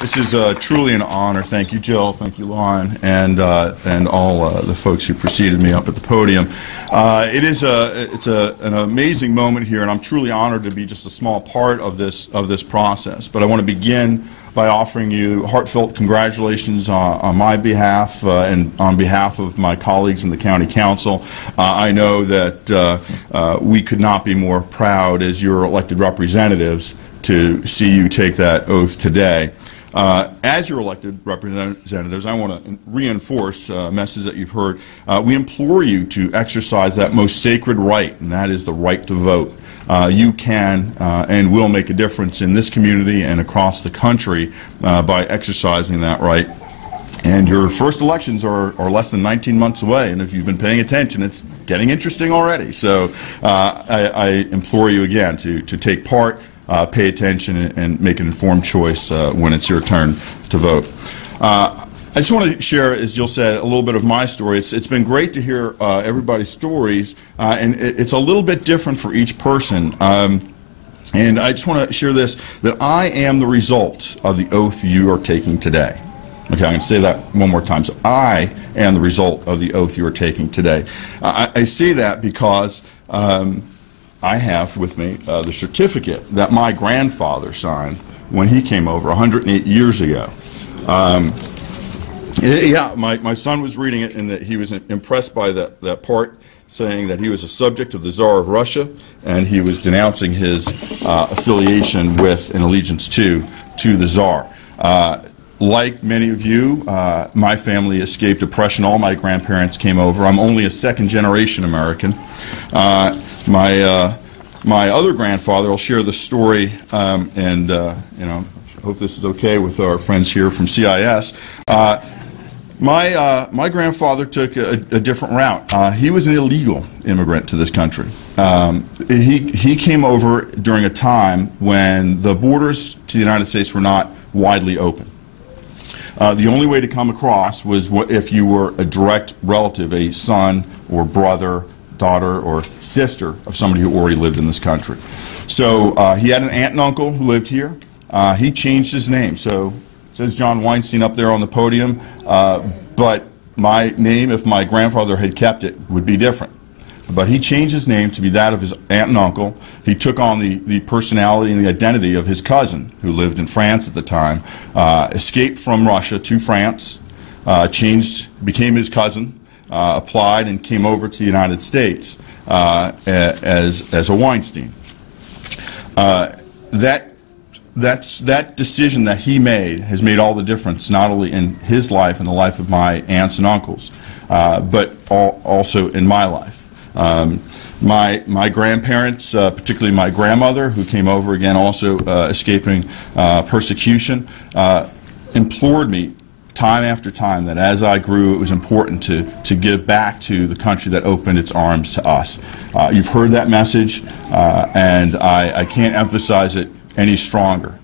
This is truly an honor. Thank you, Jill. Thank you, Lauren, and all the folks who preceded me up at the podium. It's an amazing moment here, and I'm truly honored to be just a small part of this process. But I want to begin by offering you heartfelt congratulations on my behalf and on behalf of my colleagues in the County Council. I know that we could not be more proud as your elected representatives to see you take that oath today. As your elected representatives, I want to reinforce a message that you've heard. We implore you to exercise that most sacred right, and that is the right to vote. You can and will make a difference in this community and across the country by exercising that right. And your first elections are less than 19 months away, and if you've been paying attention, it's getting interesting already. So I implore you again to take part, pay attention, and make an informed choice when it's your turn to vote. I just want to share, as Jill said, a little bit of my story. It's been great to hear everybody's stories, and it's a little bit different for each person. And I just want to share this, that I am the result of the oath you are taking today. Okay, I'm going to say that one more time. So I am the result of the oath you are taking today. I say that because I have with me the certificate that my grandfather signed when he came over 108 years ago. Yeah, my son was reading it, and that he was impressed by that part saying that he was a subject of the Tsar of Russia, and he was denouncing his affiliation with and allegiance to the Tsar. Like many of you, my family escaped oppression. All my grandparents came over. I'm only a second-generation American. My other grandfather, I'll share the story, and you know, I hope this is okay with our friends here from CIS. My grandfather took a different route. He was an illegal immigrant to this country. He came over during a time when the borders to the United States were not widely open. The only way to come across was if you were a direct relative, a son or brother, daughter, or sister of somebody who already lived in this country. So he had an aunt and uncle who lived here. He changed his name. So it says Jon Weinstein up there on the podium, but my name, if my grandfather had kept it, would be different. But he changed his name to be that of his aunt and uncle. He took on the personality and the identity of his cousin, who lived in France at the time, escaped from Russia to France, became his cousin, applied and came over to the United States as a Weinstein. That decision that he made has made all the difference, not only in his life and the life of my aunts and uncles, but also in my life. My grandparents, particularly my grandmother, who came over again also escaping persecution, implored me time after time that as I grew it was important to give back to the country that opened its arms to us. You've heard that message, and I can't emphasize it any stronger.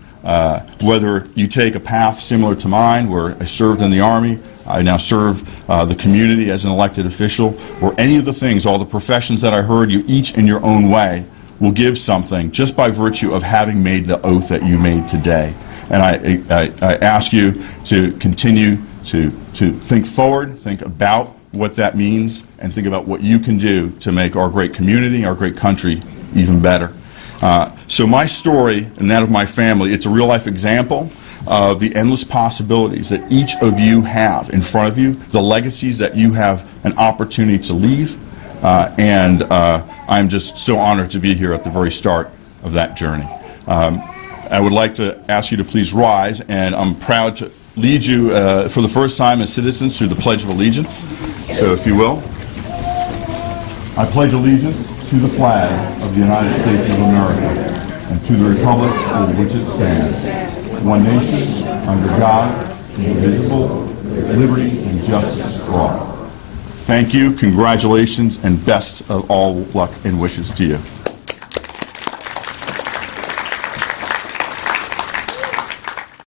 Whether you take a path similar to mine, where I served in the Army, I now serve the community as an elected official, or any of the things, all the professions that I heard, you each in your own way will give something just by virtue of having made the oath that you made today. And I ask you to continue to think forward, think about what that means, and think about what you can do to make our great community, our great country, even better. So my story and that of my family, it's a real-life example of the endless possibilities that each of you have in front of you, the legacies that you have an opportunity to leave, and I'm just so honored to be here at the very start of that journey. I would like to ask you to please rise, and I'm proud to lead you for the first time as citizens through the Pledge of Allegiance. So if you will. I pledge allegiance to the flag of the United States of America and to the republic for which it stands, one nation, under God, indivisible, with liberty and justice for all. Thank you, congratulations, and best of all luck and wishes to you.